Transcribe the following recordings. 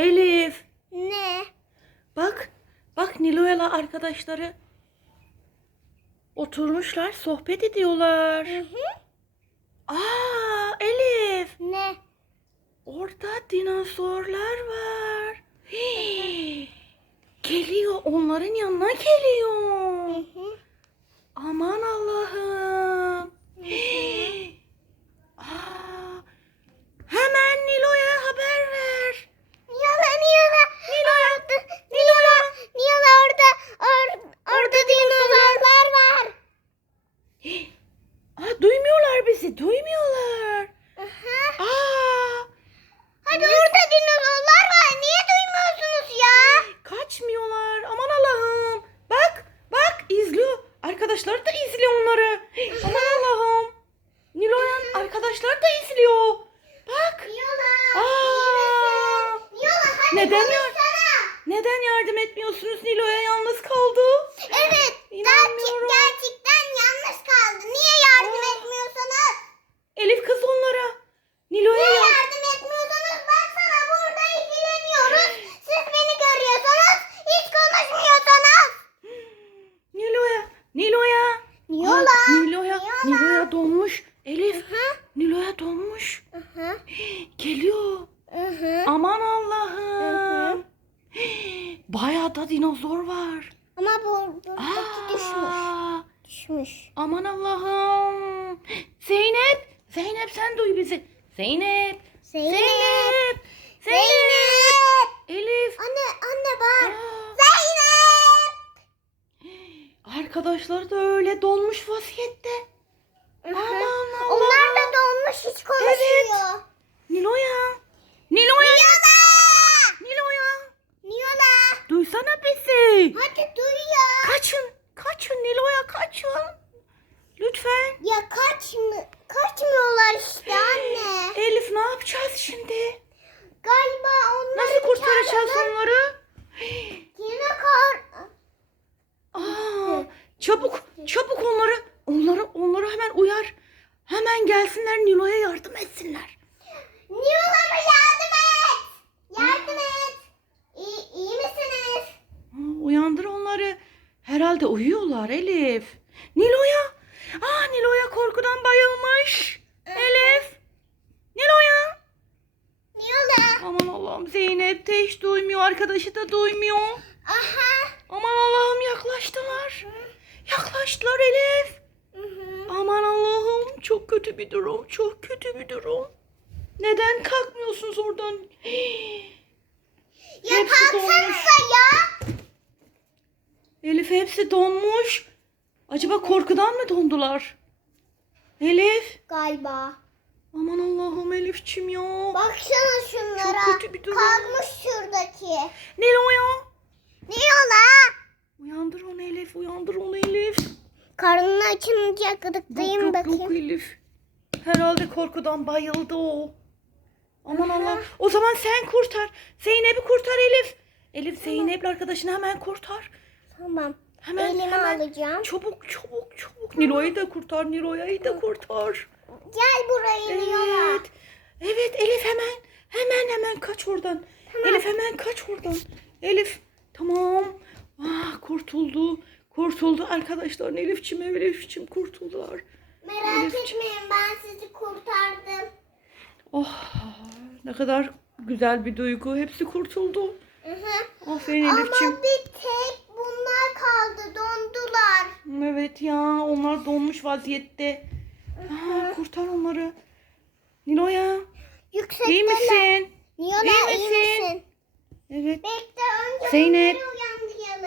Elif Ne? bak. Bak Nilo'yla arkadaşları oturmuşlar sohbet ediyorlar. Hı hı. Aa Elif Ne? orada dinozorlar var. Hii, geliyor onların yanına geliyor. Hı hı. Aman Allah'ım. Hii. Aa, hemen Nilo'ya haber ver. Niyola Niyola. Niyola. Orada, Niyola. Niyola orada. Or, orada dinozorlar var. Aa, duymuyorlar. Aha. Aa, Hadi orada dinozorlar var. Niye duymuyorsunuz ya? kaçmıyorlar. Aman Allah'ım. Bak, bak izliyor. Arkadaşlar da izliyor onları. Aman Allah'ım. Nilo'yan arkadaşlar da izliyor. Bak. Niyola. Aa, Niyola hadi Neden ya- neden yardım etmiyorsunuz? Nilo'ya yalnız kaldı. Evet. İnanmıyorum. Gerçek, gerçekten yanlış kaldı. Niye yardım Aa. etmiyorsunuz? Elif kız onlara. Nilo'ya Niye yardım. yardım etmiyorsunuz? Baksana burada ilgileniyoruz. Siz beni görüyorsunuz. Hiç konuşmuyorsunuz. Nilo'ya. Nilo'ya. Niyola. Aa, Nilo'ya. Niyola. Nilo'ya donmuş. Elif. Hı Nilo'ya donmuş. hı. Geliyor. Hı hı. Aman Allah'ım. Bayağı da dinozor var. Ama bu buradaki düşmüş. Aa, Düşmüş. aman Allah'ım. Zeynep. Zeynep sen duy bizi. Zeynep. Zeynep. Zeynep. Zeynep. Zeynep. Elif. Anne anne bak. Aa, Zeynep. arkadaşlar da öyle donmuş vaziyette. Hı hı. Aman Allah'ım. Onlar da donmuş hiç konuşmuyor. Nilo'ya. Nilo'ya. Niyola. Nilo'ya. Duysana bizi. Hadi duy ya. Kaçın. Kaçın Nilo'ya kaçın. Lütfen. Ya kaç mı? Kaçmıyorlar işte anne. Elif ne yapacağız şimdi? Galiba onları Nasıl kurtaracağız çağıralım. onları? Yine kar. Aa, çabuk, çabuk onları, onları, onları hemen uyar. Hemen gelsinler Nilo'ya yardım etsinler. Niyola yardım et. Yardım et. İyi, iyi misiniz? Aa, uyandır onları. Herhalde uyuyorlar Elif. Nilo'ya. Aa Nilo'ya korkudan bayılmış. Elif. Nilo'ya. Niyola. Aman Allah'ım Zeynep de hiç duymuyor. Arkadaşı da duymuyor. Aha. Aman Allah'ım yaklaştılar. Yaklaştılar Elif. Aman Allah'ım çok kötü bir durum. Çok kötü bir durum. Neden kalkmıyorsunuz oradan? Ya Hepsi kalksanıza donmuş. ya. Elif hepsi donmuş. Acaba korkudan mı dondular? Elif. Galiba. Aman Allah'ım Elifçim ya. Baksana şunlara. Çok kötü bir durum. Kalkmış şuradaki. Nilo'ya. Niyola. Uyandır onu Elif. Uyandır onu Elif. Karnını açınca Yok gıdıklayayım yok bakayım. yok Elif. Herhalde korkudan bayıldı o. Aman. Allah. O zaman sen kurtar. Zeynep'i kurtar Elif. Elif Zeynep'le arkadaşını hemen kurtar. Tamam. Hemen Elimi hemen. alacağım. Çabuk çabuk çabuk. Nilo'yu da kurtar. Nilo'yu da kurtar. Gel buraya. Evet. Evet Elif hemen. Hemen hemen kaç oradan. Elif hemen kaç oradan. Elif tamam. Ah kurtuldu. Kurtuldu arkadaşlar. Elifçim Elifçim kurtuldular. Merak Elifciğim. etmeyin ben sizi kurtardım. Oh ne kadar güzel bir duygu. Hepsi kurtuldu. Hı hı. Aferin Elifçim. Ama bir tek. Evet ya onlar donmuş vaziyette. Aa, kurtar onları. Nilo'ya Yüksekteler. iyi misin? Niyola İyi iyi misin? misin? Evet. Bekle önce Zeynep.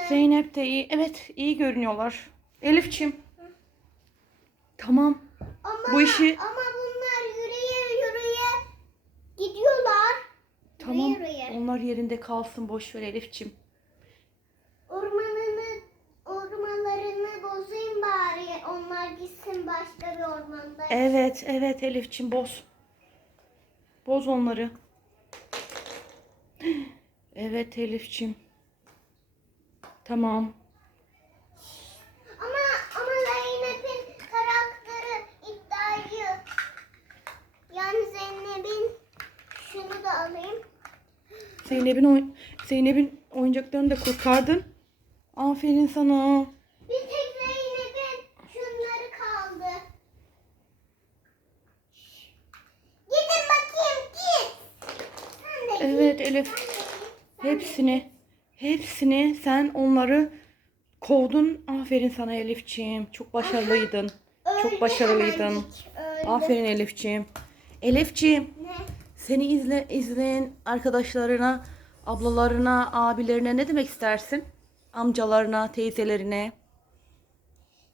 Zeynep de iyi. Evet iyi görünüyorlar. Elifçim. Tamam. Ama, bu işi- Ama bunlar yürüye yürüye gidiyorlar. Tamam. Yürüye. Onlar yerinde kalsın boş ver Elifçim. Evet evet Elifçim boz. Boz onları. Evet Elifçim. Tamam. Ama ama Zeynep'in karakteri iddiayı. Yani Zeynep'in şunu da alayım. Zeynep'in oy- Zeynep'in oyuncaklarını da kurtardın. Aferin sana. Bir tek Zeynep'in şunları kaldı. Gidin bakayım git. Sen de git. Evet Elif. Hepsini, hepsini sen onları kovdun. Aferin sana Elifçiğim. Çok başarılıydın. Çok başarılıydın. Aferin Elifçiğim. Elifçiğim, seni izle, izleyen arkadaşlarına, ablalarına, abilerine ne demek istersin? Amcalarına, teyzelerine.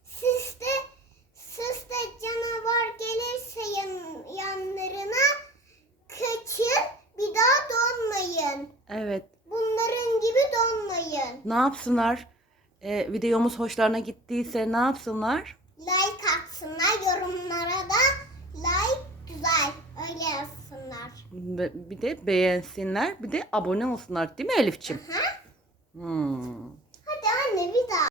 Siz de canavar gelirse yan, yanlarına kaçın bir daha donmayın. Evet. Bunların gibi donmayın. Ne yapsınlar? Ee, videomuz hoşlarına gittiyse ne yapsınlar? Like atsınlar yorumlara da like güzel öyle yazsınlar. Be- Bir de beğensinler, bir de abone olsunlar değil mi Elifçim? Ha? Hmm. Hadi anne bir daha.